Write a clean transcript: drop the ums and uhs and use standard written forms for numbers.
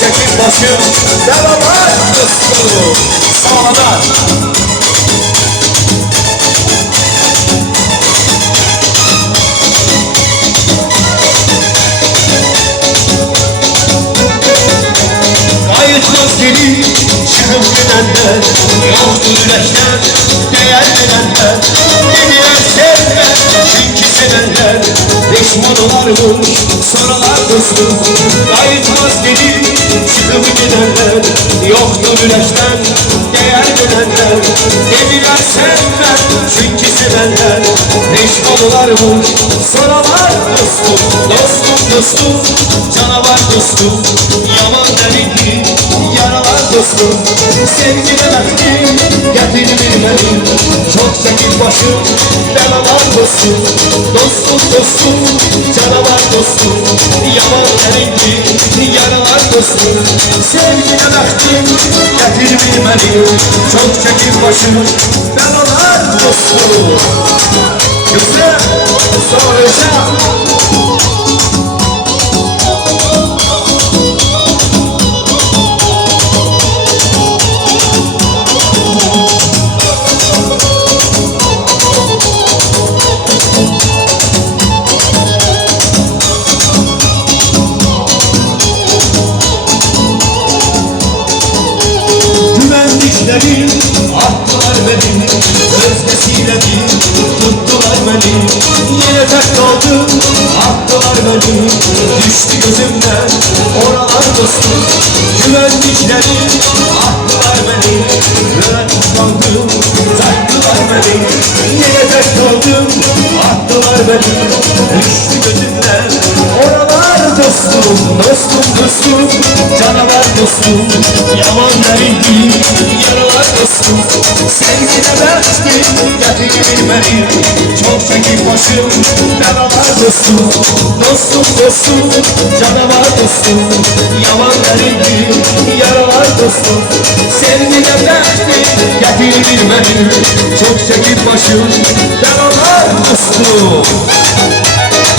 çekip başım beraber dostum. Sağdan kayıtmaz geri çıkıp gidenler, yoktur güneşler değer verenler. Dediler sevme çünkü sevenler, pişman olarmış soralar dostum. Kayıtmaz geri çıkıp gidenler, yoktur güneşler değer verenler. Dediler sevme çünkü sevenler, pişman olarmış soralar dostum. Dostum dostum, canavar dostum, yaman derinli yaralar dostum. Sevgine vaktim getirmedim, çok çekip başım belalar dostum. Dostum dostum, canavar dostum, yaman derinli yaralar dostum. Sevgine vaktim getirmedim, çok çekip başım belalar dostum. Güzel, soracağım. Güvendiklerim attılar beni, özlesiyle bir tuttular beni. Yine tek kaldım, attılar beni, düştü gözümden oralar dostum. Güvendiklerim attılar beni, tek kaldım, taktılar beni. Yine tek kaldım, attılar beni, düştü gözümden oralar dostum. Dostum dostum, canavar dostum, yaman derinli yaralar dostum. Sevgine vaktim getirmedim, çok çekip başım belalar dostum. Dostum dostum, canavar dostum, yaman derinli yaralar dostum. Sevgine vaktim getirmedim, çok çekip başım belalar dostum.